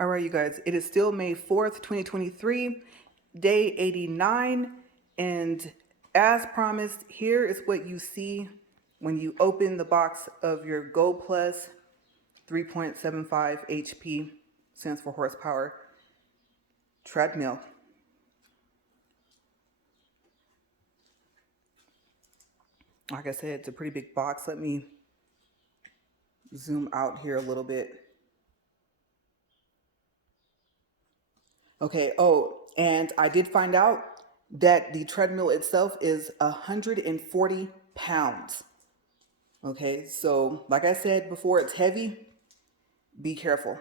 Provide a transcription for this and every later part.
All right, you guys, it is still May 4th, 2023, day 89. And as promised, here is what you see when you open the box of your Goplus 3.75 HP, stands for horsepower, treadmill. Like I said, it's a pretty big box. Let me zoom out here a little bit. Okay, oh, and I did find out that the treadmill itself is 140 pounds. Okay, so like I said before, it's heavy. Be careful.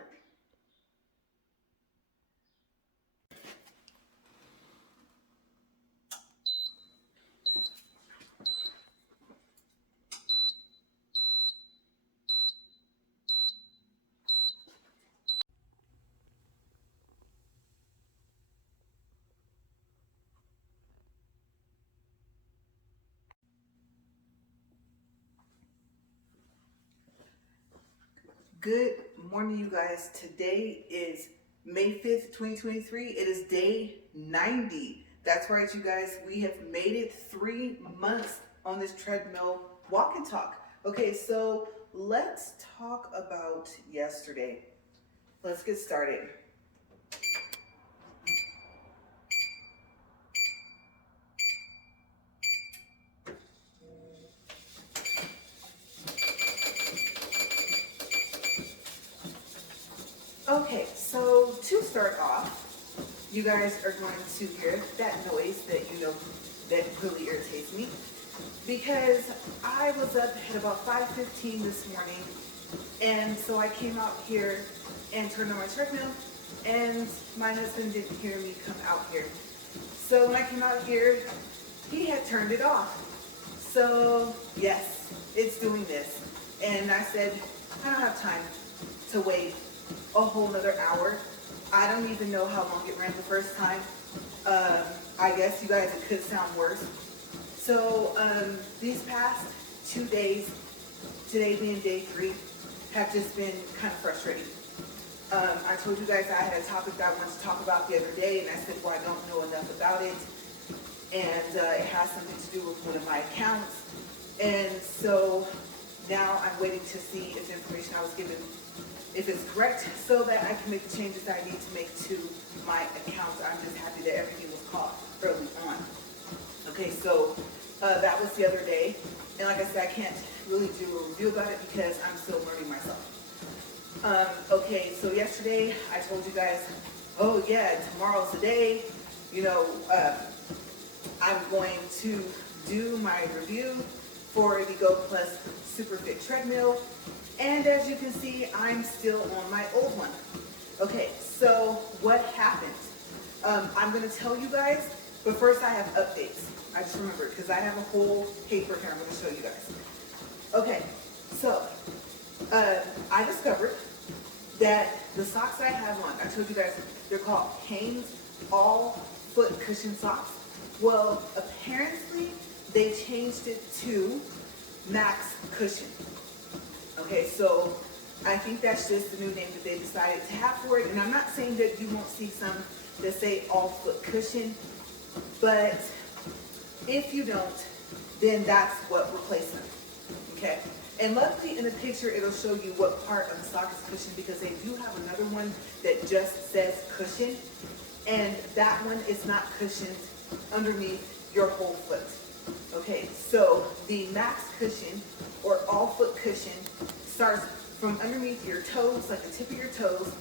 Good morning, you guys. Today is May 5th, 2023. It is day 90. That's right, you guys. We have made it 3 months on this treadmill walk and talk. Okay, so let's talk about yesterday. Let's get started. Okay, so to start off, you guys are going to hear that noise that you know that really irritates me, because I was up at about 5:15 this morning, and so I came out here and turned on my treadmill, and my husband didn't hear me come out here. So when I came out here, he had turned it off. So yes, it's doing this. And I said, I don't have time to wait a whole nother hour. I don't even know how long it ran the first time. I guess you guys, it could sound worse. So these past 2 days, today being day 3, have just been kind of frustrating. I told you guys I had a topic that I wanted to talk about the other day, and I said, well, I don't know enough about it. And it has something to do with one of my accounts. And so now I'm waiting to see if the information I was given, if it's correct, so that I can make the changes that I need to make to my account. I'm just happy that everything was caught early on. Okay, so that was the other day. And like I said, I can't really do a review about it because I'm still learning myself. Okay, so yesterday I told you guys, oh yeah, tomorrow's the day. You know, I'm going to do my review for the Goplus Super Fit treadmill. And as you can see, I'm still on my old one. Okay, so what happened? I'm going to tell you guys, but first I have updates. I just remembered because I have a whole paper here I'm going to show you guys. Okay, so I discovered that the socks I have on, I told you guys, they're called Hanes all foot cushion socks. Well, apparently they changed it to Max Cushion. Okay, so I think that's just the new name that they decided to have for it. And I'm not saying that you won't see some that say all foot cushion, but if you don't, then that's what replaced them. Okay, and luckily in the picture it'll show you what part of the sock is cushion, because they do have another one that just says cushion, and that one is not cushioned underneath your whole foot. Okay, so the Max Cushion or all foot cushion starts from underneath your toes, like the tip of your toes,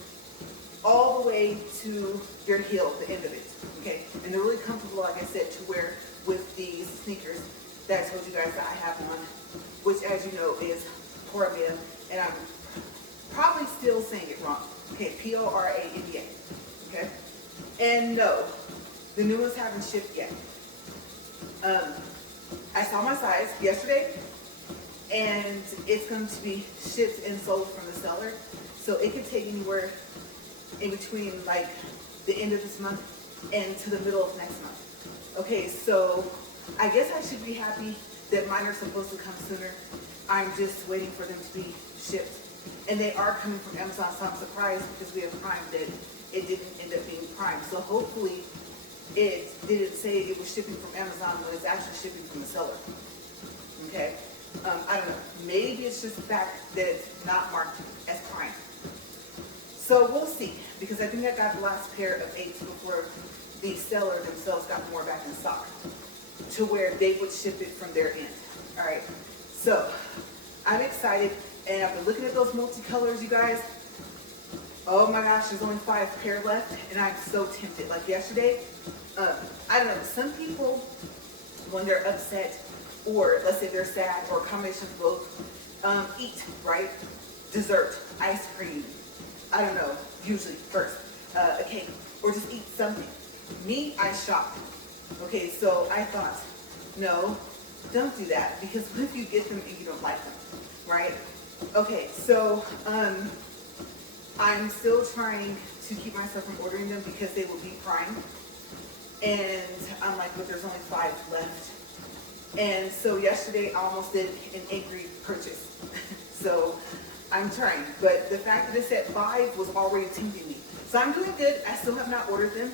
all the way to your heel, the end of it. Okay, and they're really comfortable, like I said, to wear with these sneakers that I told you guys that I have on, which, as you know, is Porabia, and I'm probably still saying it wrong. Okay, Poranda. Okay, and no, the new ones haven't shipped yet. I saw my size yesterday, and it's going to be shipped and sold from the seller, so it could take anywhere in between like the end of this month and to the middle of next month. Okay, so I guess I should be happy that mine are supposed to come sooner. I'm just waiting for them to be shipped. And they are coming from Amazon, so I'm surprised because we have Prime that it didn't end up being Prime. So hopefully it didn't say it was shipping from Amazon when it's actually shipping from the seller. Okay? I don't know. Maybe it's just the fact that it's not marked as Prime. So we'll see, because I think I got the last pair of 8s before the seller themselves got more back in stock to where they would ship it from their end. All right. So I'm excited, and I've been looking at those multicolors, you guys. Oh my gosh, there's only 5 pair left, and I'm so tempted. Like yesterday, I don't know, some people, when they're upset, or let's say they're sad, or a combination of both, eat, right? Dessert, ice cream, I don't know, usually first, a cake, or just eat something. Me, I shop. Okay, so I thought, no, don't do that, because what if you get them and you don't like them, right? Okay, so I'm still trying to keep myself from ordering them because they will be Prime. And I'm like, but there's only 5 left. And so yesterday I almost did an angry purchase. So I'm trying, but the fact that it said 5 was already tempting me. So I'm doing good. I still have not ordered them.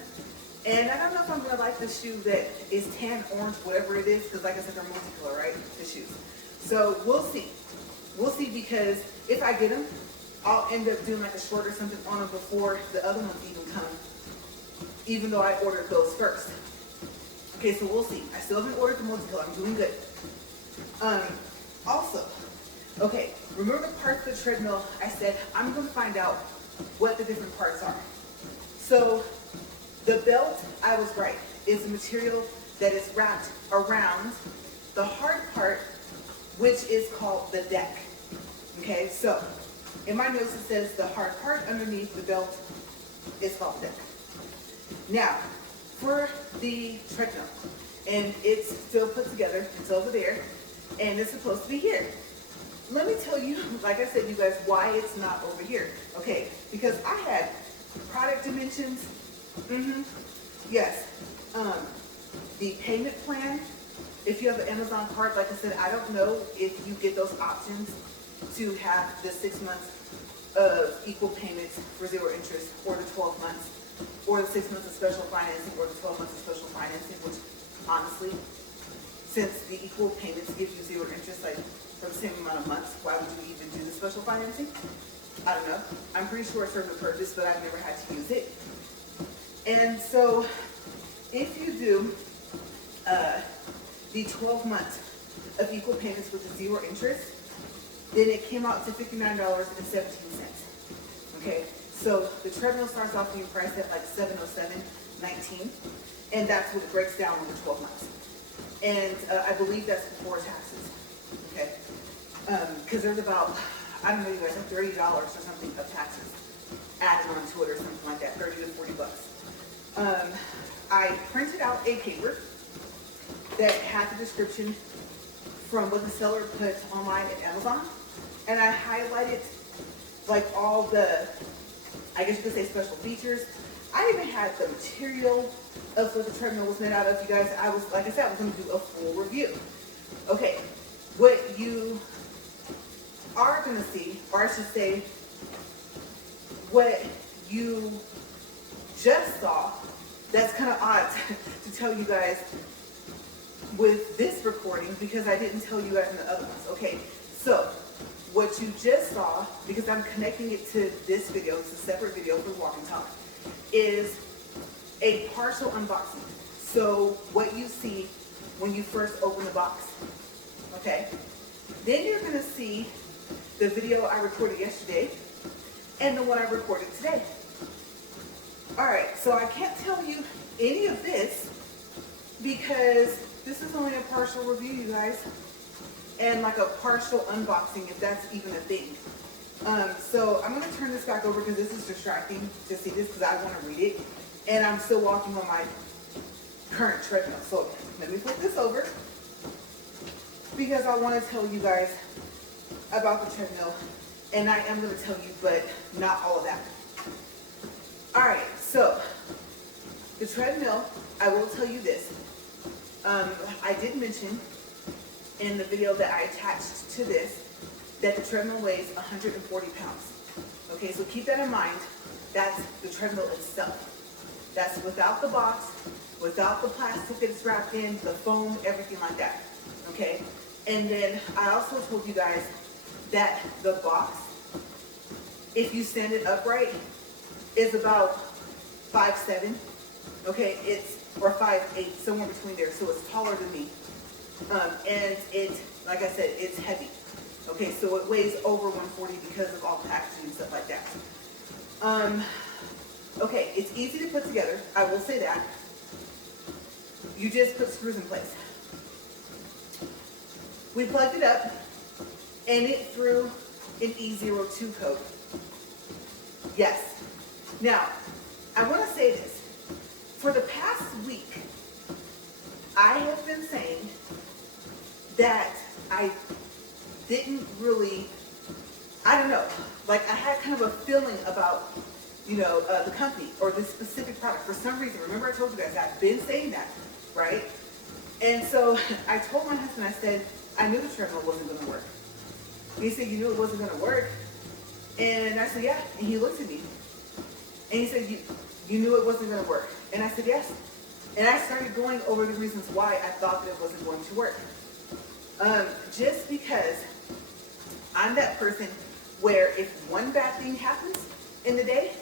And I don't know if I'm gonna like the shoe that is tan, orange, whatever it is, because like I said, they're multicolor, right? The shoes. So we'll see. We'll see, because if I get them, I'll end up doing like a short or something on them before the other ones even come, even though I ordered those first. Okay, so we'll see. I still haven't ordered the multicolor. I'm doing good. Also, okay, remember the parts of the treadmill? I said I'm going to find out what the different parts are. So the belt, I was right, is a material that is wrapped around the hard part, which is called the deck. Okay, so in my notes it says the hard part underneath the belt is called the deck. Now, for the treadmill, and it's still put together, it's over there, and it's supposed to be here. Let me tell you, like I said, you guys, why it's not over here. Okay, because I had product dimensions, yes, the payment plan. If you have an Amazon card, like I said, I don't know if you get those options to have the 6 months of equal payments for 0 interest, or the 12 months, or the 6 months of special financing, or the 12 months of special financing, which honestly, since the equal payments give you 0 interest, like for the same amount of months, why would you even do the special financing? I don't know. I'm pretty sure it serves a purpose, but I've never had to use it. And so if you do the 12 months of equal payments with the 0 interest, then it came out to $59.17. Okay, so the treadmill starts off being priced at like $707.19, and that's what it breaks down over 12 months. And I believe that's before taxes. Okay, because there's about, I don't know, you guys, like $30 or something of taxes added on to it, or something like that, 30 to 40 bucks. I printed out a paper that had the description from what the seller put online at Amazon, and I highlighted like all the, I guess you could say, special features. I even had the material of what the treadmill was made out of. You guys, I was, like I said, I was going to do a full review. Okay, what you are going to see, or I should say, what you just saw, that's kind of odd to tell you guys with this recording, because I didn't tell you guys in the other ones. Okay, so what you just saw, because I'm connecting it to this video, it's a separate video for Walk and Talk, is a partial unboxing. So what you see when you first open the box, okay? Then you're gonna see the video I recorded yesterday and the one I recorded today. All right, so I can't tell you any of this because this is only a partial review, you guys, and like a partial unboxing, if that's even a thing. So I'm gonna turn this back over because this is distracting to see this, because I want to read it, and I'm still walking on my current treadmill. So let me put this over because I want to tell you guys about the treadmill, and I am going to tell you, but not all of that. All right, so the treadmill, I will tell you this. I did mention in the video that I attached to this that the treadmill weighs 140 pounds. Okay, so keep that in mind. That's the treadmill itself. That's without the box, without the plastic that it's wrapped in, the foam, everything like that. Okay, and then I also told you guys that the box, if you stand it upright, is about 5'7". Okay, or 5'8", somewhere between there. So it's taller than me, and it, like I said, it's heavy. Okay, so it weighs over 140 because of all the packaging and stuff like that. Okay, it's easy to put together. I will say that. You just put screws in place. We plugged it up, and it threw an E02 code. Yes. Now, I want to say this. For the past week, I have been saying that I didn't really, I don't know, like I had kind of a feeling about, the company or this specific product for some reason. Remember I told you guys I've been saying that, right? And so I told my husband, I said, I knew the treadmill wasn't going to work. He said, you knew it wasn't going to work? And I said, yeah. And he looked at me and he said, you knew it wasn't going to work? And I said, yes. And I started going over the reasons why I thought that it wasn't going to work. Just because I'm that person where if one bad thing happens in the day,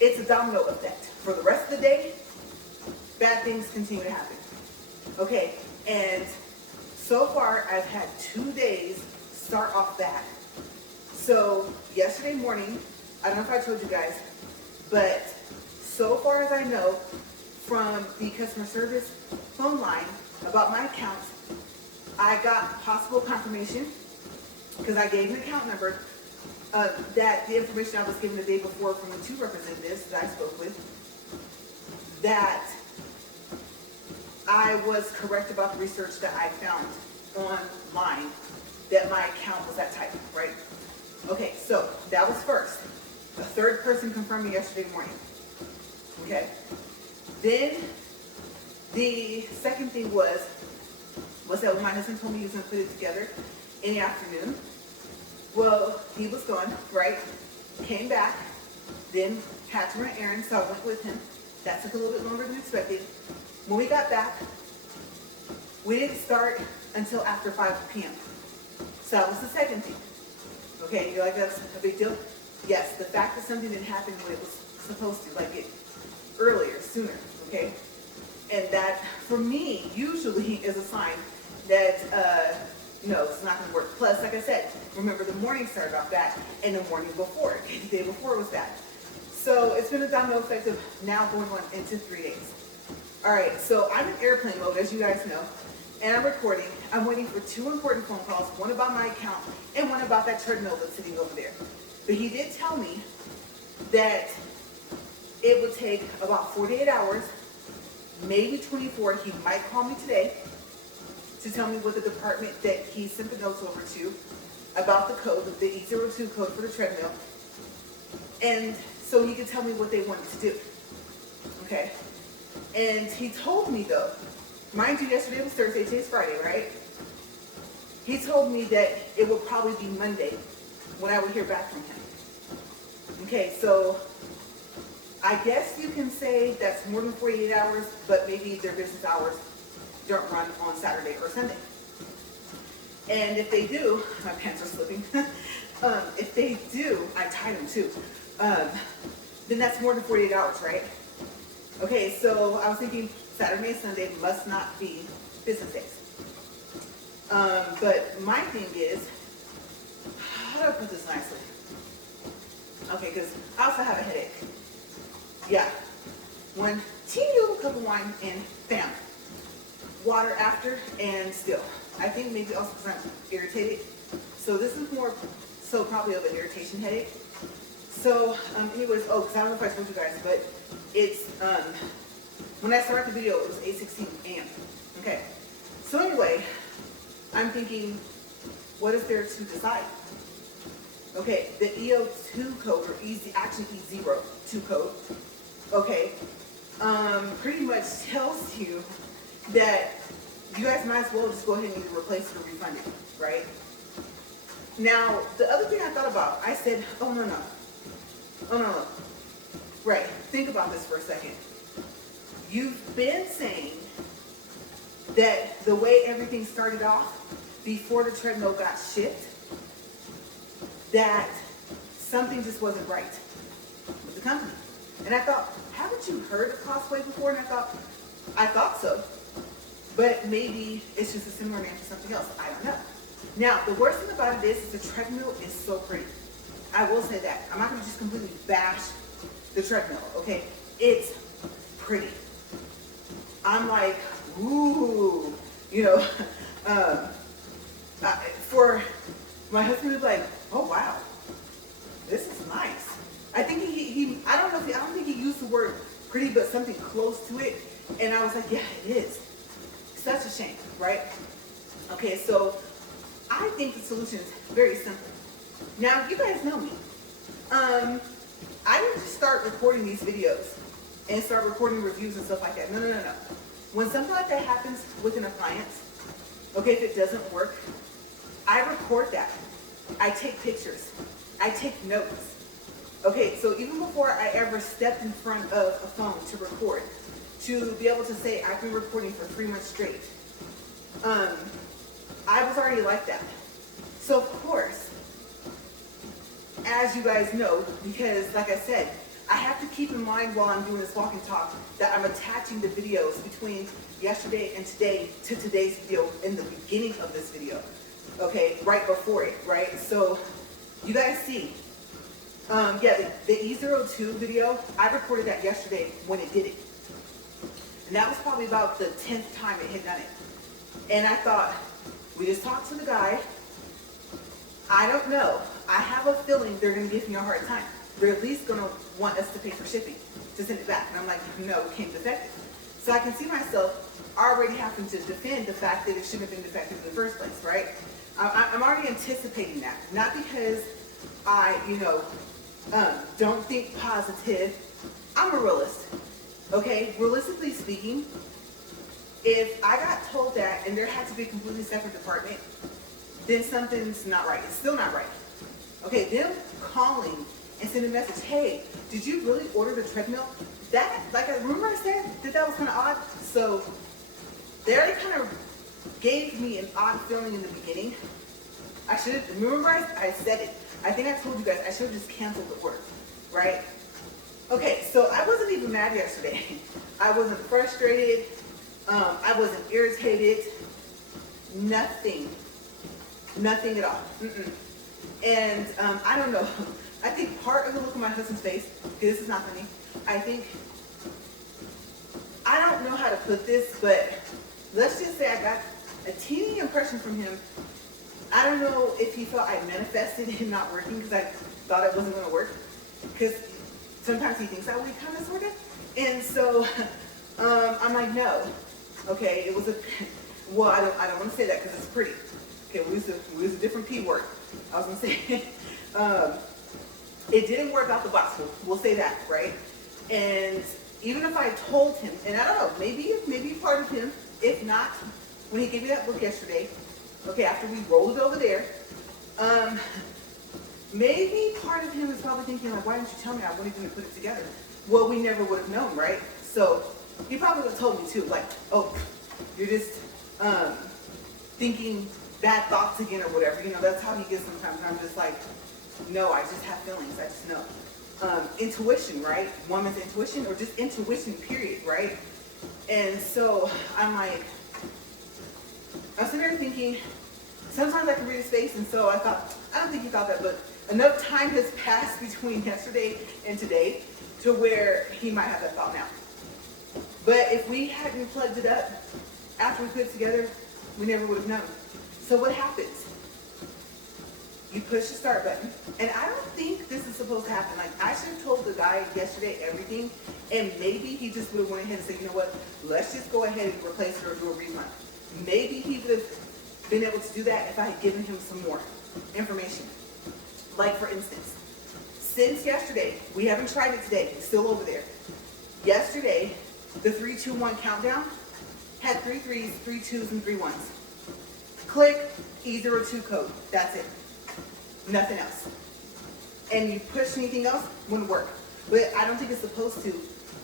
it's a domino effect. For the rest of the day, bad things continue to happen. Okay, and so far I've had 2 days start off bad. So yesterday morning, I don't know if I told you guys, but so far as I know from the customer service phone line about my account, I got possible confirmation because I gave an account number that the information I was given the day before from the 2 representatives that I spoke with, that I was correct about the research that I found online, that my account was that type, right? Okay, so that was first. A third person confirmed me yesterday morning. Okay. Then the second thing was that when my husband told me he was going to put it together in the afternoon, well, he was gone, right? Came back, then had to run errands, so I went with him. That took a little bit longer than expected. When we got back, we didn't start until after 5 p.m. So that was the second thing. Okay, you're like, that's a big deal? Yes, the fact that something didn't happen when it was supposed to, like it earlier, sooner, okay? And that, for me, usually is a sign that, it's not going to work. Plus, like I said, remember the morning started off bad, and the morning before, okay, the day before was bad. So it's been a domino effect of now going on into 3 days. All right, so I'm in airplane mode, as you guys know, and I'm recording. I'm waiting for 2 important phone calls, one about my account and one about that treadmill that's sitting over there. But he did tell me that it would take about 48 hours, maybe 24. He might call me today to tell me what the department that he sent the notes over to about the code, the E02 code for the treadmill. And so he could tell me what they wanted to do. Okay. And he told me though, mind you, yesterday was Thursday, today's Friday, right? He told me that it would probably be Monday when I would hear back from him. Okay, so I guess you can say that's more than 48 hours, but maybe their business hours don't run on Saturday or Sunday. And if they do, my pants are slipping. If they do, I tied them too. Then that's more than 48 hours, right? Okay, so I was thinking Saturday and Sunday must not be business days. But my thing is, how do I put this nicely? Okay, because I also have a headache. Yeah. One teeny little cup of wine and bam. Water after and still. I think maybe also because I'm irritated. So this is more so probably of an irritation headache. So anyways, because I don't know if I told you guys, but it's, when I started the video, it was 8:16 a.m. Okay. So anyway, I'm thinking, what is there to decide? Okay, the E02 code, or actually E02 code, okay, pretty much tells you that you guys might as well just go ahead and either replace it or refund it, right? Now, the other thing I thought about, I said, oh no. Right, think about this for a second. You've been saying that the way everything started off before the treadmill got shipped, that something just wasn't right with the company. And I thought, haven't you heard of Costway before? And I thought so. But maybe it's just a similar name to something else. I don't know. Now, the worst thing about it is the treadmill is so pretty. I will say that. I'm not going to just completely bash the treadmill, okay? It's pretty. I'm like, ooh, you know, for my husband to be like, oh wow, this is nice. I think I don't think he used the word pretty, but something close to it. And I was like, yeah, it is. Such a shame, right? Okay, so I think the solution is very simple. Now, you guys know me. I didn't just start recording these videos and start recording reviews and stuff like that. No. When something like that happens with an appliance, okay, if it doesn't work, I record that. I take pictures. I take notes. Okay, so even before I ever stepped in front of a phone to record, to be able to say I've been recording for 3 months straight, I was already like that. So of course, as you guys know, because like I said, I have to keep in mind while I'm doing this walk and talk that I'm attaching the videos between yesterday and today to today's video in the beginning of this video. Okay, right before it, right? So you guys see, yeah, the E02 video, I recorded that yesterday when it did it. And that was probably about the 10th time it had done it. And I thought, we just talked to the guy. I don't know. I have a feeling they're going to give me a hard time. They're at least going to want us to pay for shipping to send it back. And I'm like, no, it came defective. So I can see myself already having to defend the fact that it shouldn't have been defective in the first place, right? I'm already anticipating that. Not because I, don't think positive. I'm a realist, okay? Realistically speaking, if I got told that and there had to be a completely separate department, then something's not right. It's still not right. Okay, them calling and sending a message, hey, did you really order the treadmill? That, like I remember I said that was kind of odd. So they already kind of gave me an odd feeling in the beginning. I should have, remember I said it. I think I told you guys I should have just canceled the order, right? Okay, so I wasn't even mad yesterday. I wasn't frustrated. I wasn't irritated. Nothing at all. And I don't know. I think part of the look on my husband's face, this is not funny, I don't know how to put this, but let's just say I got a teeny impression from him. I don't know if he felt I manifested him not working because I thought it wasn't going to work. Because sometimes he thinks that way, kind of, sort of. And so I'm like, no. Okay, it was well, I don't want to say that because it's pretty. Okay, we use a different P word. I was going to say, it didn't work out the box. We'll say that, right? And even if I told him, and I don't know, maybe part of him, if not, when he gave me that book yesterday, okay, after we rolled it over there, maybe part of him is probably thinking, like, why didn't you tell me? I wouldn't even put it together. Well, we never would have known, right? So he probably would have told me too, like, oh, you're just thinking bad thoughts again or whatever. That's how he gets sometimes. And I'm just like, no, I just have feelings. I just know. Intuition, right? Woman's intuition, or just intuition, period, right? And so I'm like, I was sitting there thinking, sometimes I can read his face, and so I thought, I don't think he thought that, but enough time has passed between yesterday and today to where he might have that thought now. But if we hadn't plugged it up after we put it together, we never would have known. So what happens? You push the start button, and I don't think this is supposed to happen. Like, I should have told the guy yesterday everything, and maybe he just would have went ahead and said, you know what, let's just go ahead and replace it or do a rerun. Maybe he would have been able to do that if I had given him some more information. Like, for instance, since yesterday, we haven't tried it today, it's still over there. Yesterday, the 3, 2, 1 countdown had 3 3s, 3 2s, and 3 1s. Click E02 code, that's it. nothing else. And you push anything else, wouldn't work. But I don't think it's supposed to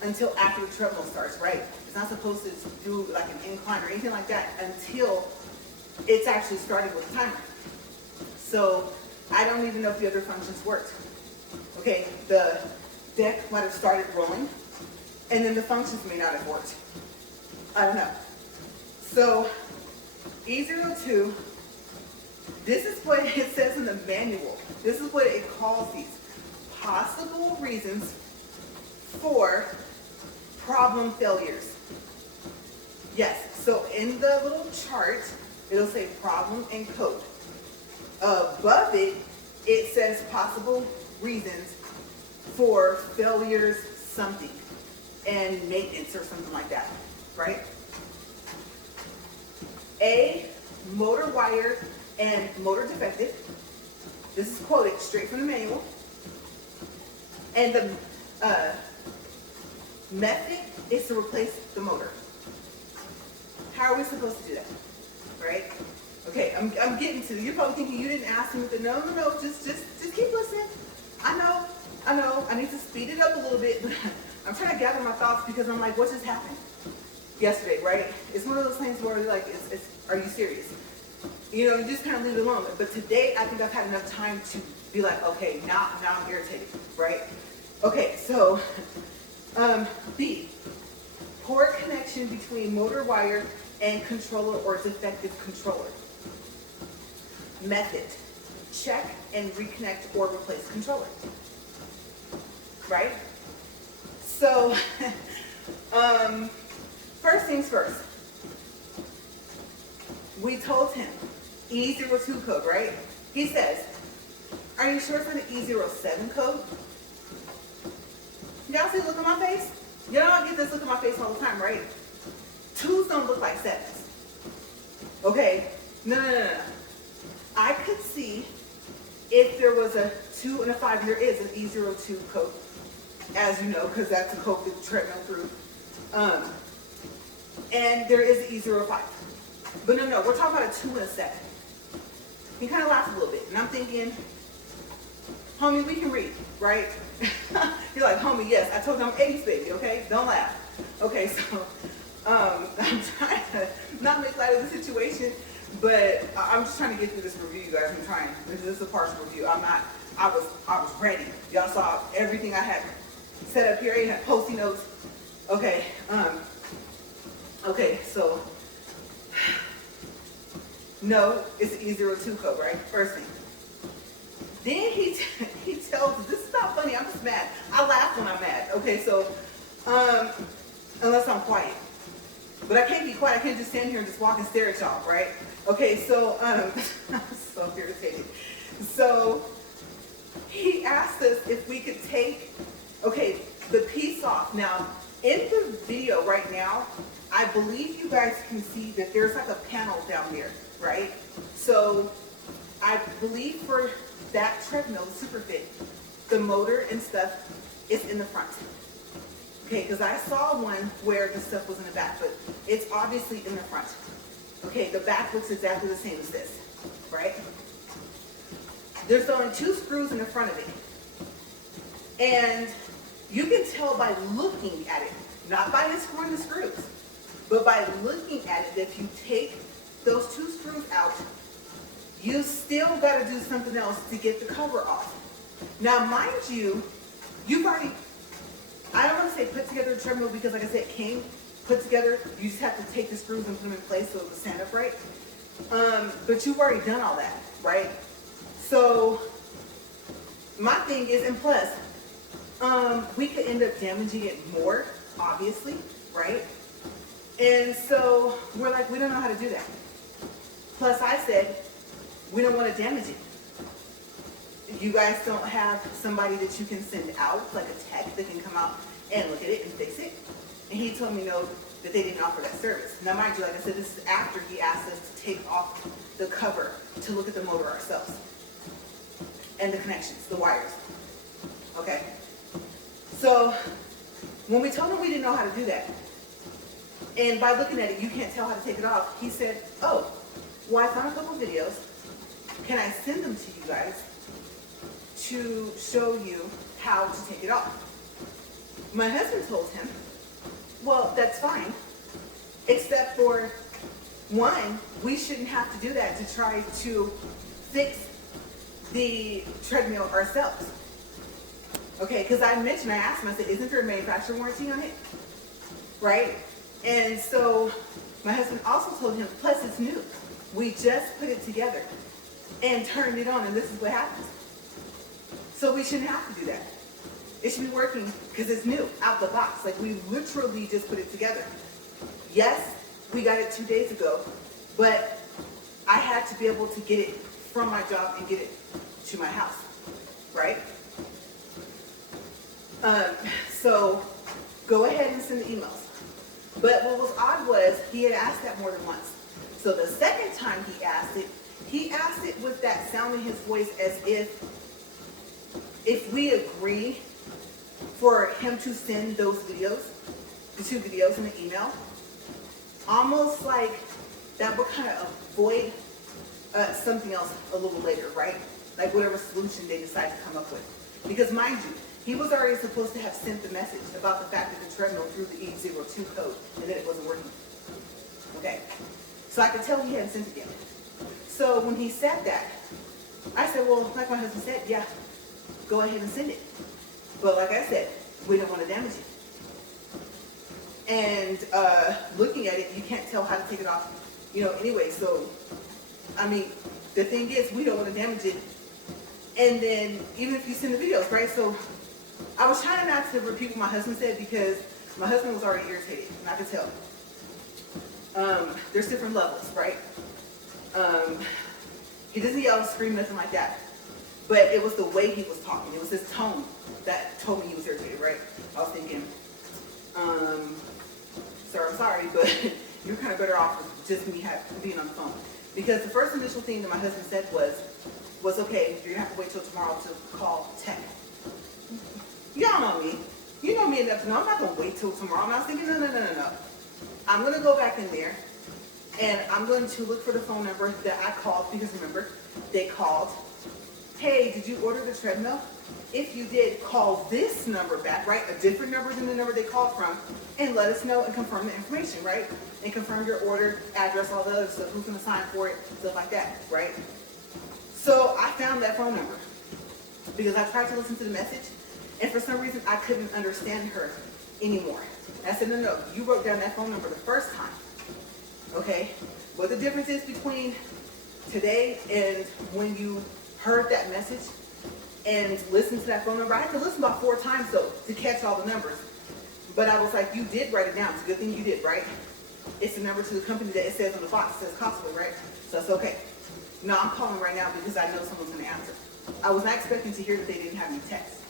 until after the treadmill starts, right? It's not supposed to do like an incline or anything like that until it's actually started with the timer. So I don't even know if the other functions worked. Okay, the deck might have started rolling, and then the functions may not have worked. I don't know. So E02, this is what it says in the manual. This is what it calls these possible reasons for problem failures. Yes, so in the little chart, it'll say problem and code. Above it, it says possible reasons for failures something and maintenance or something like that, right? A, motor wire and motor defective. This is quoted straight from the manual. And the method is to replace the motor. How are we supposed to do that, right? Okay, I'm getting to it. You're probably thinking you didn't ask him, but no, just keep listening. I know, I need to speed it up a little bit, but I'm trying to gather my thoughts because I'm like, what just happened yesterday, right? It's one of those things where you're like, are you serious? You know, you just kind of leave it alone. But today, I think I've had enough time to be like, okay, now I'm irritated, right? Okay, so B, poor connection between motor wire and controller or defective controller. Method, check and reconnect or replace controller, right? So, first things first, we told him E02 code, right? He says, are you sure for the E07 code? Y'all see the look on my face? You know, I get this look on my face all the time, right? 2s don't look like 7s. Okay, no. I could see if there was a 2 and a 5, there is an E02 code, as you know, because that's a code that the treadmill through. And there is an E05. But no, we're talking about a 2 and a 7. He kind of laughs a little bit, and I'm thinking, homie, we can read, right? You're like, homie, yes, I told you I'm 80s baby, okay? Don't laugh. Okay, so I'm trying to not make light of the situation, but I'm just trying to get through this review, you guys. I'm trying. This is a partial review. I was ready. Y'all saw everything I had set up here. I had Post-it notes. Okay, okay, so no, it's an E02 code, right? First thing. Then he tells us, this is not funny, I'm just mad. I laugh when I'm mad. Okay, so, unless I'm quiet. But I can't be quiet, I can't just stand here and just walk and stare at y'all, right? Okay, so, I'm so irritated. So, he asked us if we could take, okay, the piece off. Now, in the video right now, I believe you guys can see that there's like a panel down there, right? So, I believe for that treadmill, the SuperFit, the motor and stuff is in the front. Okay, because I saw one where the stuff was in the back, but it's obviously in the front. Okay, the back looks exactly the same as this, right? There's only 2 screws in the front of it. And you can tell by looking at it, not by unscrewing the screws, but by looking at it, that if you take those 2 screws out, you still got to do something else to get the cover off. Now, mind you, you've already, I don't want to say put together a treadmill because, like I said, it came put together. You just have to take the screws and put them in place so it will stand upright. But you've already done all that, right? So, my thing is, and plus, we could end up damaging it more, obviously, right? And so, we're like, we don't know how to do that. Plus, I said, we don't want to damage it. You guys don't have somebody that you can send out, like a tech that can come out and look at it and fix it. And he told me no, that they didn't offer that service. Now mind you, like I said, this is after he asked us to take off the cover to look at the motor ourselves. And the connections, the wires. Okay? So, when we told him we didn't know how to do that, and by looking at it, you can't tell how to take it off, he said, oh, well, I found a couple videos. Can I send them to you guys to show you how to take it off. My husband told him, well, that's fine, except for one, we shouldn't have to do that to try to fix the treadmill ourselves. Okay, because I asked him, I said, isn't there a manufacturer warranty on it? Right? And so my husband also told him, plus it's new. We just put it together and turned it on, and this is what happens. So we shouldn't have to do that. It should be working because it's new, out the box. Like, we literally just put it together. Yes, we got it 2 days ago, but I had to be able to get it from my job and get it to my house, right? So go ahead and send the emails. But what was odd was he had asked that more than once. So the second time he asked it with that sound in his voice as if we agree for him to send those videos, the 2 videos in the email, almost like that would kind of avoid something else a little later, right? Like whatever solution they decide to come up with. Because mind you, he was already supposed to have sent the message about the fact that the treadmill threw the E02 code and that it wasn't working. Okay? So I could tell he hadn't sent it yet. So when he said that, I said, well, like my husband said, yeah, go ahead and send it. But like I said, we don't want to damage it. And looking at it, you can't tell how to take it off, anyway. So, I mean, the thing is, we don't want to damage it. And then, even if you send the videos, right? So, I was trying not to repeat what my husband said because my husband was already irritated, and I could tell. There's different levels, right? He doesn't yell and scream, nothing like that. But it was the way he was talking. It was his tone that told me he was irritated, right? I was thinking, sir, I'm sorry, but you're kind of better off with just me being on the phone. Because the first initial thing that my husband said was okay, you're going to have to wait till tomorrow to call tech. Y'all know me. You know me enough to know I'm not going to wait till tomorrow. And I was thinking, no. I'm going to go back in there, and I'm going to look for the phone number that I called, because remember, they called. Hey, did you order the treadmill? If you did, call this number back, right? A different number than the number they called from, and let us know and confirm the information, right? And confirm your order, address, all the other stuff, who's going to sign for it, stuff like that, right? So I found that phone number because I tried to listen to the message, and for some reason I couldn't understand her anymore. And I said, no, you wrote down that phone number the first time, okay? What the difference is between today and when you heard that message and listened to that phone number. I had to listen about 4 times though to catch all the numbers. But I was like, you did write it down. It's a good thing you did, right? It's the number to the company that it says on the box. It says Costway, right? So that's okay. No, I'm calling right now because I know someone's going to answer. I was not expecting to hear that they didn't have any text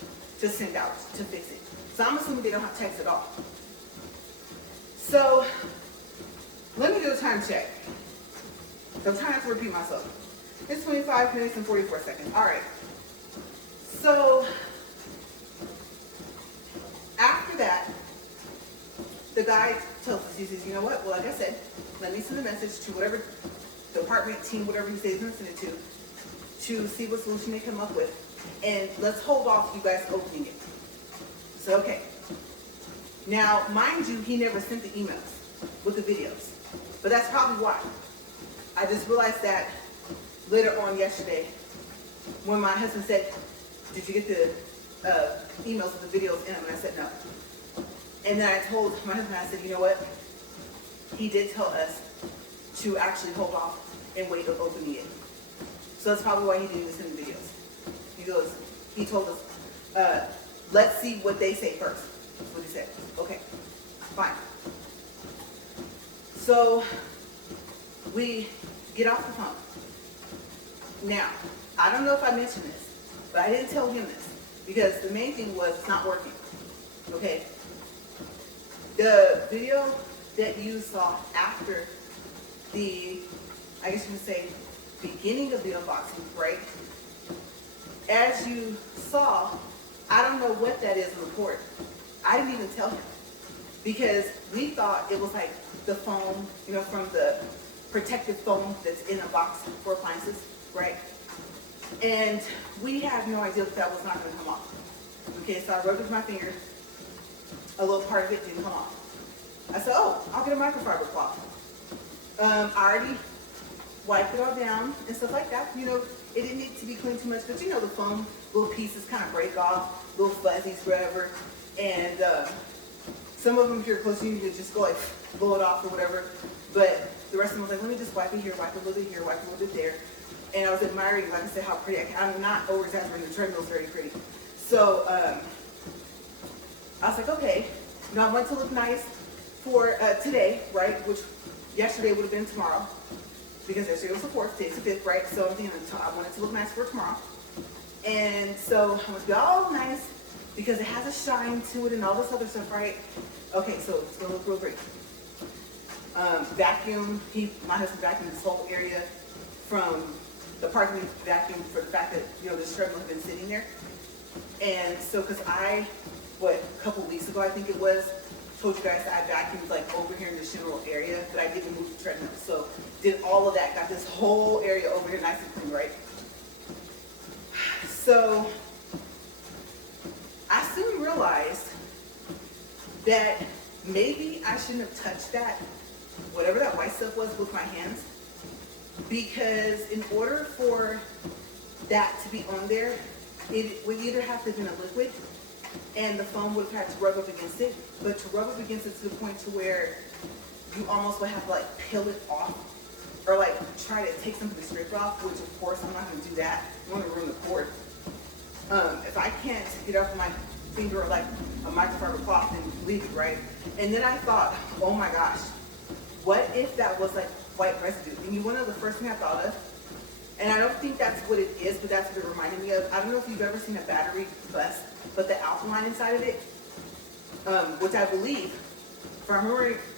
to send out to fix it. So I'm assuming they don't have text at all. So let me do a time check. So I'm trying not to repeat myself. It's 25 minutes and 44 seconds. All right. So after that, the guy tells us, he says, you know what? Well, like I said, let me send a message to whatever department, team, whatever he says he's going to send it to see what solution they come up with. And let's hold off you guys opening it. So, okay. Now, mind you, he never sent the emails with the videos. But that's probably why. I just realized that later on yesterday when my husband said, did you get the emails with the videos in them? And I said, no. And then I told my husband, I said, you know what? He did tell us to actually hold off and wait on opening it. So that's probably why he didn't even send the videos. He told us, let's see what they say first. That's what he said. Okay, fine. So we get off the phone. Now, I don't know if I mentioned this, but I didn't tell him this because the main thing was it's not working. Okay? The video that you saw after the, I guess you would say, beginning of the unboxing, right? As you saw, I don't know what that is in the port. I didn't even tell him because we thought it was like the foam, from the protective foam that's in a box for appliances, right? And we had no idea that was not going to come off. Okay, so I rubbed it with my finger. A little part of it didn't come off. I said, oh, I'll get a microfiber cloth. I already wiped it all down and stuff like that. You know, it didn't need to be cleaned too much, but you know the foam, little pieces kind of break off, little fuzzies, whatever. And some of them, if you're close, you can just go like blow it off or whatever. But the rest of them was like, let me just wipe it here, wipe a little bit here, wipe a little bit there. And I was admiring, like I said, how pretty I'm not over-exaggerating, the treadmill's very pretty. So I was like, okay. Now I want to look nice for today, right? Which yesterday would have been tomorrow. Because yesterday was the 4th, today's the 5th, right? So I'm thinking I want it to look nice for tomorrow. And so I want to be all nice because it has a shine to it and all this other stuff, right? Okay, so it's going to look real great. Vacuum, my husband vacuumed this whole area from the parking vacuum for the fact that, you know, this treadmill had been sitting there. And so, because a couple weeks ago, I think it was, told you guys that I vacuumed like over here in this general area, but I didn't move the treadmill. So did all of that, got this whole area over here nice and clean, right? So I soon realized that maybe I shouldn't have touched that, whatever that white stuff was, with my hands, because in order for that to be on there, it would either have to have been a liquid and the foam would have had to rub up against it, but to rub up against it to the point to where you almost would have to like peel it off or like try to take some of the strip off, which of course I'm not going to do that. I'm going to ruin the cord. If I can't get off my finger or like a microfiber cloth and leave it, right? And then I thought, oh my gosh, what if that was like white residue? And you want to know the first thing I thought of? And I don't think that's what it is, but that's what it reminded me of. I don't know if you've ever seen a battery bust, but the alkaline inside of it, which I believe, if I'm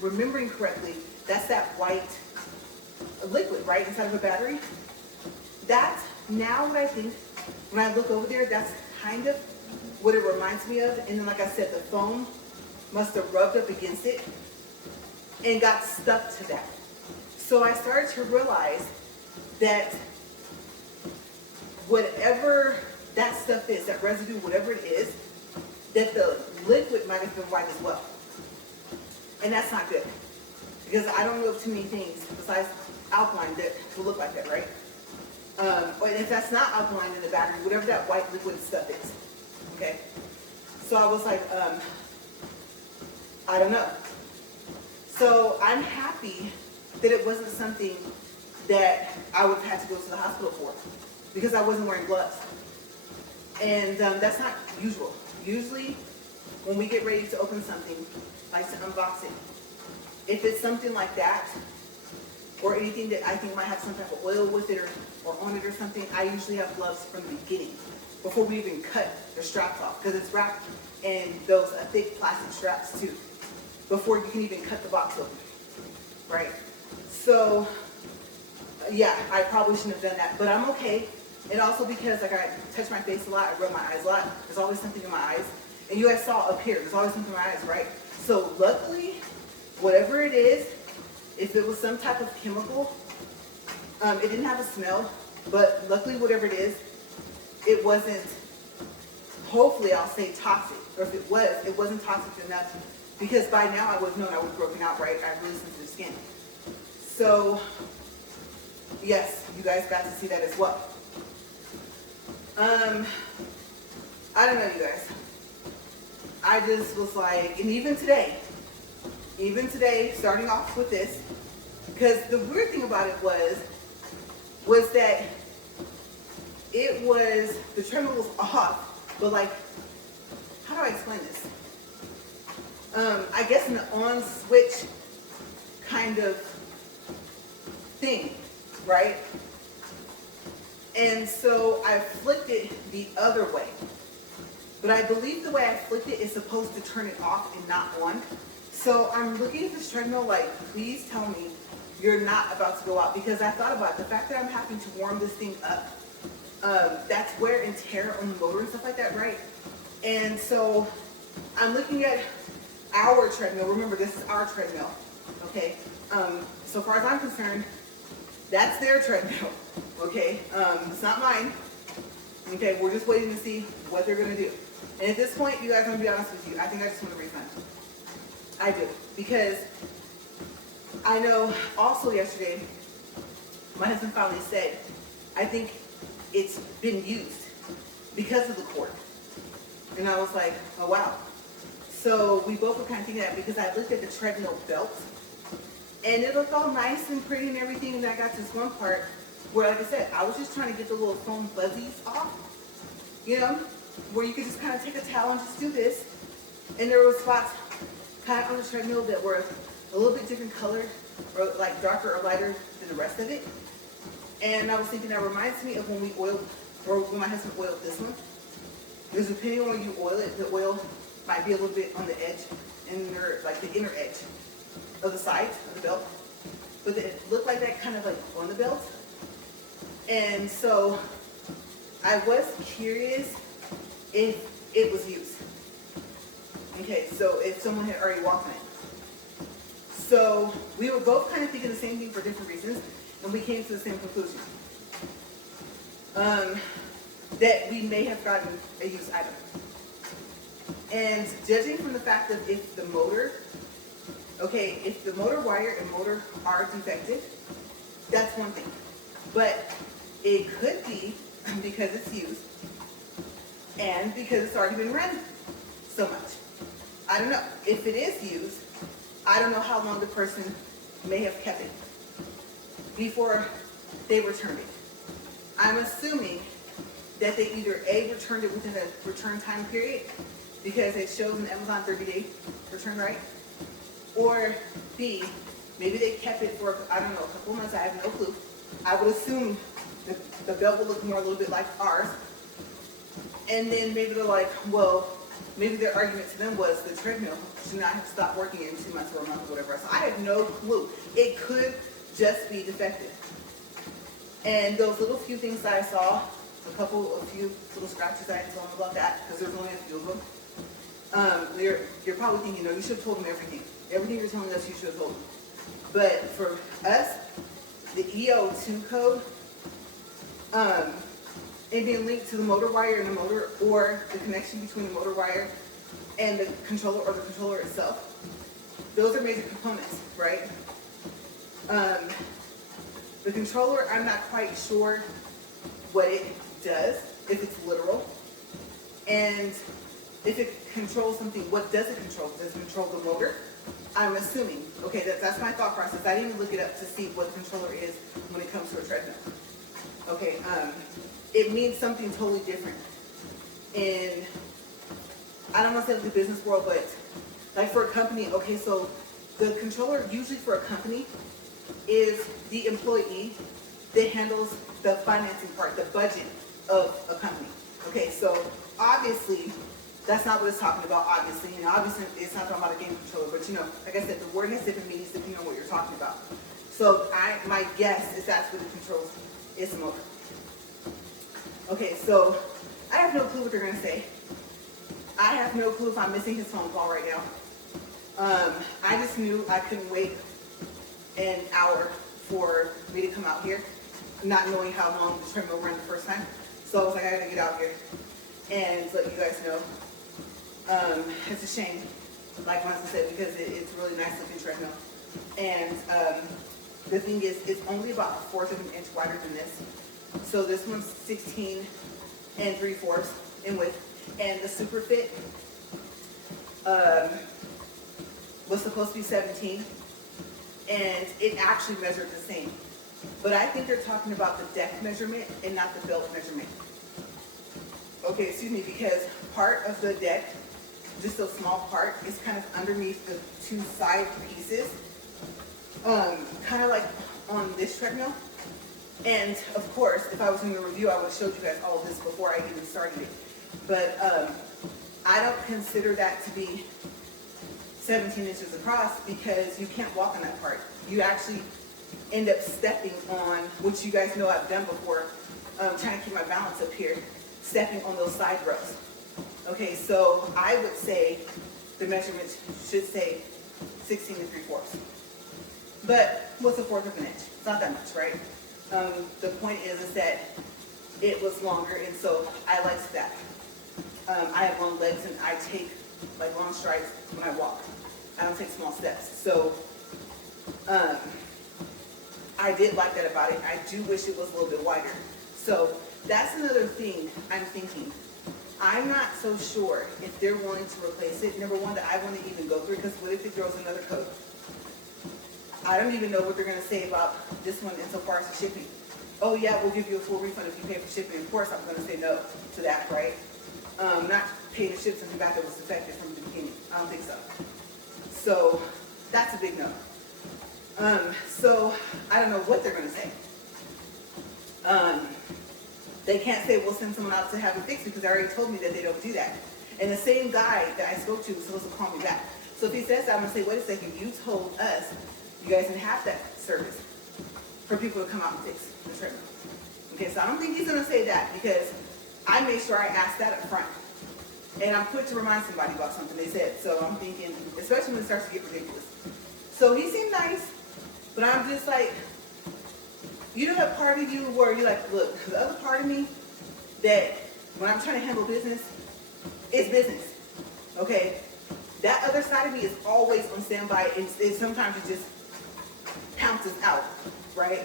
remembering correctly, that's that white liquid, right, inside of a battery. That's now what I think, when I look over there, that's kind of what it reminds me of. And then, like I said, the foam must have rubbed up against it and got stuck to that. So I started to realize that whatever that stuff is, that residue, whatever it is, that the liquid might have been white as well. And that's not good. Because I don't know of too many things besides alkaline that will look like that, right? Or if that's not alkaline in the battery, whatever that white liquid stuff is. Okay? So I was like, I don't know. So I'm happy that it wasn't something that I would have had to go to the hospital for, because I wasn't wearing gloves. And that's not usual. Usually, when we get ready to open something, like to unbox it, if it's something like that, or anything that I think might have some type of oil with it or on it or something, I usually have gloves from the beginning, before we even cut the straps off, because it's wrapped in those thick plastic straps too, before you can even cut the box open, right? So, yeah, I probably shouldn't have done that, but I'm okay. And also because like I touch my face a lot, I rub my eyes a lot, there's always something in my eyes. And you guys saw up here, there's always something in my eyes, right? So luckily, whatever it is, if it was some type of chemical, it didn't have a smell, but luckily whatever it is, it wasn't, hopefully I'll say toxic. Or if it was, it wasn't toxic enough, because by now I would have known I would have broken out, right? I have really sensitive skin. So, yes, you guys got to see that as well. I don't know, you guys. I just was like, and even today, starting off with this, because the weird thing about it was that it was, the treadmill was off, but like, how do I explain this? I guess an on switch kind of thing, right? And so I flicked it the other way. But I believe the way I flicked it is supposed to turn it off and not on. So I'm looking at this treadmill like, please tell me you're not about to go out. Because I thought about it, the fact that I'm having to warm this thing up, that's wear and tear on the motor and stuff like that, right? And so I'm looking at our treadmill. Remember, this is our treadmill, okay? So far as I'm concerned, that's their treadmill, okay? It's not mine. Okay, we're just waiting to see what they're going to do. And at this point, you guys, I'm going to be honest with you, I think I just want a refund. I do. Because I know also yesterday, my husband finally said, I think it's been used because of the cord. And I was like, oh wow. So we both were kind of thinking that because I looked at the treadmill belt and it looked all nice and pretty and everything. And I got to this one part where, like I said, I was just trying to get the little foam fuzzies off, you know, where you could just kind of take a towel and just do this. And there were spots kind of on the treadmill that were a little bit different colored or like darker or lighter than the rest of it. And I was thinking that reminds me of when we oiled, or when my husband oiled this one. Because depending on when you oil it, the oil might be a little bit on the edge, like the inner edge of the sides of the belt. But it looked like that kind of like on the belt. And so I was curious if it was used. Okay, so if someone had already walked in it. So we were both kind of thinking the same thing for different reasons, and we came to the same conclusion. That we may have gotten a used item. And judging from the fact that if the motor, okay, if the motor wire and motor are defective, that's one thing. But it could be because it's used and because it's already been run so much. I don't know. If it is used, I don't know how long the person may have kept it before they returned it. I'm assuming that they either A, returned it within a return time period because it shows an Amazon 30-day return right, or B, maybe they kept it for, I don't know, a couple months. I have no clue. I would assume that the belt will look more a little bit like ours. And then maybe they're like, well, maybe their argument to them was the treadmill should not have stopped working in 2 months or a month or whatever. So I have no clue. It could just be defective. And those little few things that I saw, a few little scratches, I didn't tell them about that because there's only a few of them. You're probably thinking, you should have told them everything. Everything you're telling us, you should have told them. But for us, the EO2 code, it being linked to the motor wire and the motor, or the connection between the motor wire and the controller or the controller itself, those are major components, right? The controller, I'm not quite sure what it does, if it's literal, and if it controls something, what does it control? Does it control the motor? I'm assuming. Okay, that's my thought process. I didn't even look it up to see what the controller is when it comes to a treadmill. Okay, it means something totally different in, I don't want to say the business world, but like for a company, okay, so the controller usually for a company is the employee that handles the financing part, the budget of a company. Okay, so obviously that's not what it's talking about, obviously. Obviously it's not talking about a game controller, but like I said, the word has different meanings depending on what you're talking about. So my guess is that's what it controls, is the motor. Okay, so I have no clue what they're gonna say. I have no clue if I'm missing his phone call right now. I just knew I couldn't wait an hour for me to come out here, not knowing how long the treadmill ran the first time. So I was like, I gotta get out here and let you guys know. It's a shame, like Winston said, because it's a really nice looking treadmill. And the thing is, it's only about 1/4 of an inch wider than this. So this one's 16 3/4 in width. And the Super Fit was supposed to be 17. And it actually measured the same. But I think they're talking about the deck measurement and not the belt measurement. Okay, excuse me, because part of the deck, just a small part, is kind of underneath the 2 side pieces. Kind of like on this treadmill. And of course, if I was in the review, I would have showed you guys all of this before I even started it. But I don't consider that to be 17 inches across because you can't walk on that part. You actually end up stepping on, which you guys know I've done before, trying to keep my balance up here, stepping on those side rails. Okay, so I would say the measurement should say 16 3/4. But what's 1/4 of an inch? It's not that much, right? The point is that it was longer, and so I liked that. I have long legs, and I take like long strides when I walk. I don't take small steps. So I did like that about it. I do wish it was a little bit wider. So that's another thing I'm thinking. I'm not so sure if they're willing to replace it. Number one, that I want to even go through, because what if it throws another code? I don't even know what they're going to say about this one insofar as the shipping. Oh yeah, we'll give you a full refund if you pay for shipping. Of course I'm going to say no to that, right? Not paying to ship something back that was defective from the beginning. I don't think so. So that's a big no. So I don't know what they're going to say. They can't say we'll send someone out to have it fixed, because they already told me that they don't do that. And the same guy that I spoke to was supposed to call me back. So if he says that, I'm going to say, wait a second, you told us you guys didn't have that service for people to come out and fix the treadmill. Okay, so I don't think he's going to say that, because I made sure I asked that up front. And I'm quick to remind somebody about something they said. So I'm thinking, especially when it starts to get ridiculous. So he seemed nice, but I'm just like, you know that part of you where you're like, look, the other part of me that when I'm trying to handle business, it's business, okay? That other side of me is always on standby, and sometimes it just pounces out, right?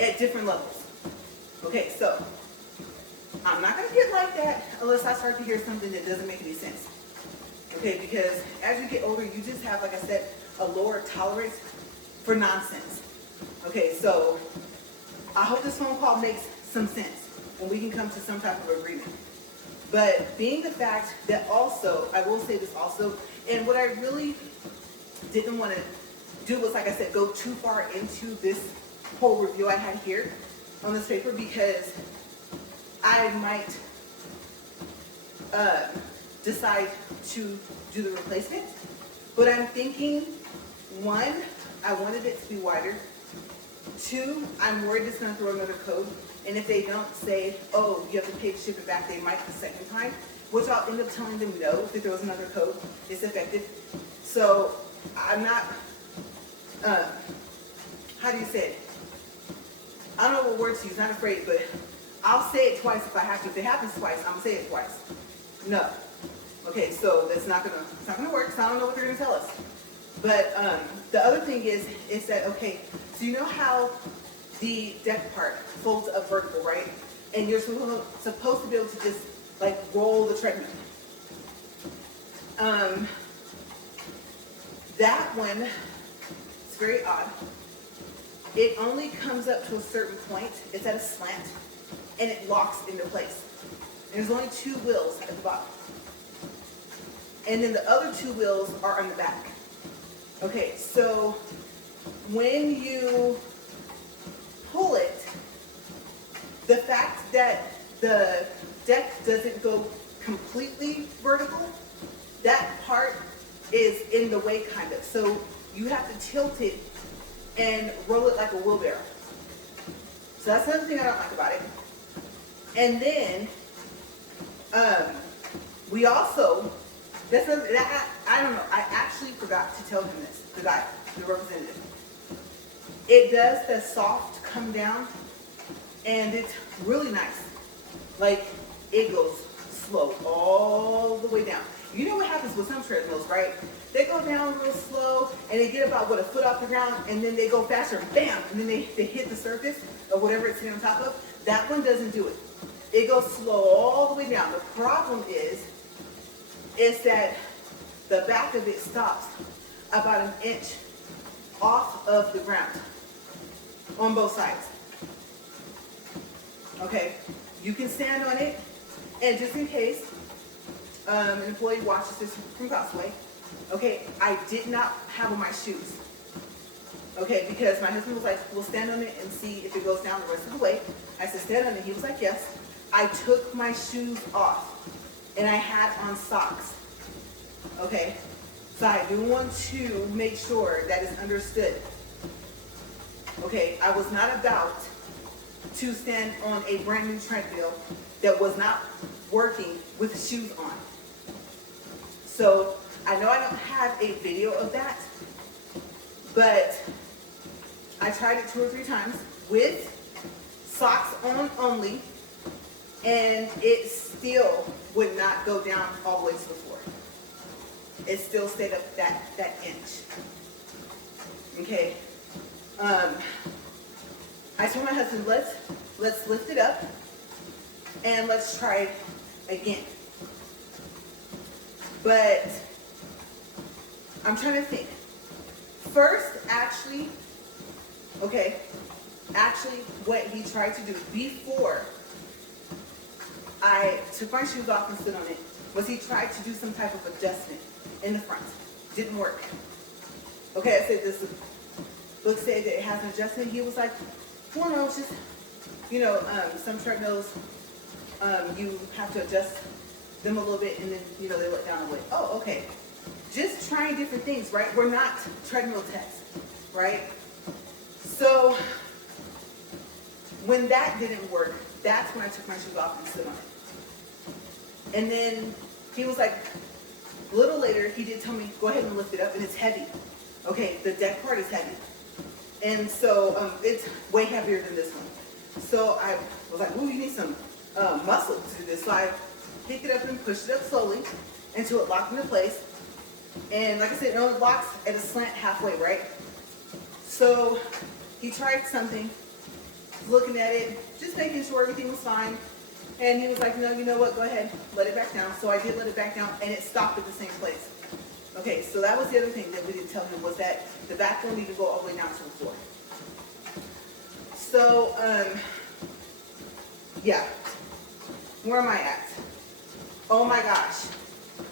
At different levels. Okay, so I'm not going to get like that unless I start to hear something that doesn't make any sense. Okay, because as you get older, you just have, like I said, a lower tolerance for nonsense. Okay, so I hope this phone call makes some sense and we can come to some type of agreement. But being the fact that also, I will say this also, and what I really didn't want to do was, like I said, go too far into this whole review I had here on this paper, because I might decide to do the replacement. But I'm thinking, one, I wanted it to be wider. Two, I'm worried it's going to throw another code. And if they don't say, oh, you have to pay to ship it back, they might the second time, which I'll end up telling them no if it throws another code. It's effective. So I'm not, how do you say it? I don't know what word to use, not afraid, but I'll say it twice if I have to. If it happens twice, I'm going to say it twice. No. Okay, so that's not going to, it's not going to work, so I don't know what they're going to tell us. But the other thing is that, okay, so you know how the deck part folds up vertical, right? And you're supposed to be able to just like roll the treadmill. That one, it's very odd. It only comes up to a certain point. It's at a slant, and it locks into place. And there's only 2 wheels at the bottom. And then the other 2 wheels are on the back. Okay, so when you pull it, the fact that the deck doesn't go completely vertical, that part is in the way kind of. So you have to tilt it and roll it like a wheelbarrow. So that's another thing I don't like about it. And then we also, that's another, I don't know, I actually forgot to tell him this, the guy, the representative. It does the soft come down, and it's really nice. Like, it goes slow all the way down. You know what happens with some treadmills, right? They go down real slow, and they get about, what, a foot off the ground, and then they go faster, and bam, and then they hit the surface of whatever it's sitting on top of. That one doesn't do it. It goes slow all the way down. The problem is that the back of it stops about 1 inch off of the ground on both sides. Okay, you can stand on it, and just in case an employee watches this from Costway, okay, I did not have on my shoes. Okay, because my husband was like, we'll stand on it and see if it goes down the rest of the way. I said, stand on it. He was like, yes. I took my shoes off, and I had on socks. Okay, so I do want to make sure that is understood. Okay, I was not about to stand on a brand new treadmill that was not working with shoes on. So I know I don't have a video of that, but I tried it 2 or 3 times with socks on only, and it still would not go down all the way to the floor. It still stayed up that inch. Okay. I told my husband, let's lift it up and let's try it again. But I'm trying to think. First, actually, what he tried to do before I took my shoes off and stood on it was he tried to do some type of adjustment in the front. Didn't work. Okay, I said this book said that it has an adjustment. He was like, well, no, it's just, some treadmills, you have to adjust them a little bit and then, they let down a way. Oh, okay. Just trying different things, right? We're not treadmill techs, right? So when that didn't work, that's when I took my shoes off and stood on it. And then he was like, a little later, he did tell me, go ahead and lift it up, and it's heavy. Okay, the deck part is heavy. And so it's way heavier than this one. So I was like, ooh, you need some muscle to do this. So I picked it up and pushed it up slowly until it locked into place. And like I said, it only locks at a slant halfway, right? So he tried something, looking at it, just making sure everything was fine. And he was like, no, you know what, go ahead, let it back down. So I did let it back down, and it stopped at the same place. Okay, so that was the other thing that we didn't tell him, was that the back one needed to go all the way down to the floor. So, yeah, where am I at? Oh my gosh,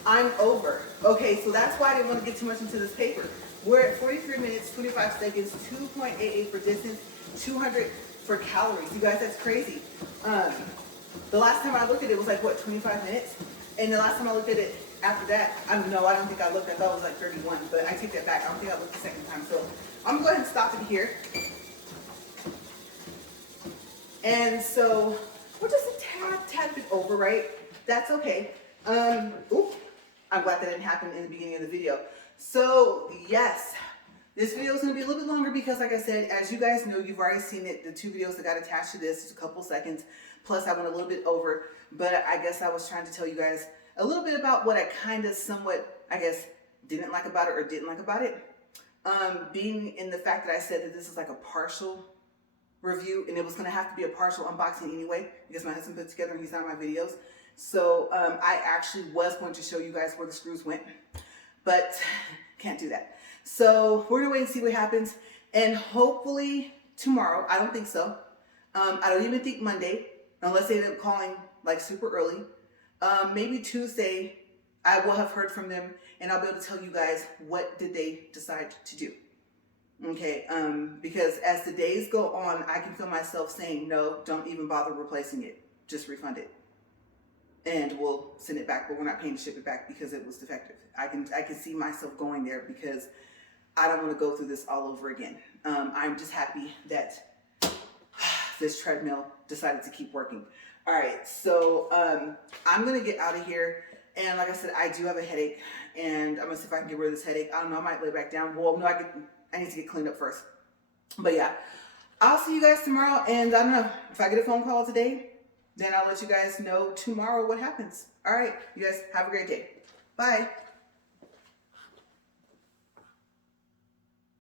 I'm over. Okay, so that's why I didn't want to get too much into this paper. We're at 43 minutes, 25 seconds, 2.88 for distance, 200 for calories. You guys, that's crazy. The last time I looked at it was like, what, 25 minutes? And the last time I looked at it after that, I don't think I looked. I thought it was like 31, but I take that back. I don't think I looked the second time. So I'm going to go ahead and stop it here. And so we're just a tad bit over, right? That's okay. Oop, I'm glad that didn't happen in the beginning of the video. So yes, this video is going to be a little bit longer because, like I said, as you guys know, you've already seen it. The two videos that got attached to this, it's a couple seconds. Plus, I went a little bit over, but I guess I was trying to tell you guys a little bit about what I kind of somewhat, I guess, didn't like about it or didn't like about it. Being in the fact that I said that this is like a partial review, and it was going to have to be a partial unboxing anyway because my husband put it together and he's not in my videos. So I actually was going to show you guys where the screws went, but can't do that. So we're gonna wait and see what happens, and hopefully tomorrow, I don't think so. I don't even think Monday, unless they end up calling like super early. Maybe Tuesday, I will have heard from them, and I'll be able to tell you guys what did they decide to do. Okay, because as the days go on, I can feel myself saying, no, don't even bother replacing it. Just refund it. And we'll send it back, but we're not paying to ship it back because it was defective. I can see myself going there because I don't want to go through this all over again. I'm just happy that this treadmill decided to keep working. All right, so I'm gonna get out of here. And like I said, I do have a headache, and I'm gonna see if I can get rid of this headache. I don't know, I might lay back down. Well, no, I need to get cleaned up first. But yeah, I'll see you guys tomorrow. And I don't know, if I get a phone call today, then I'll let you guys know tomorrow what happens. All right, you guys have a great day. Bye.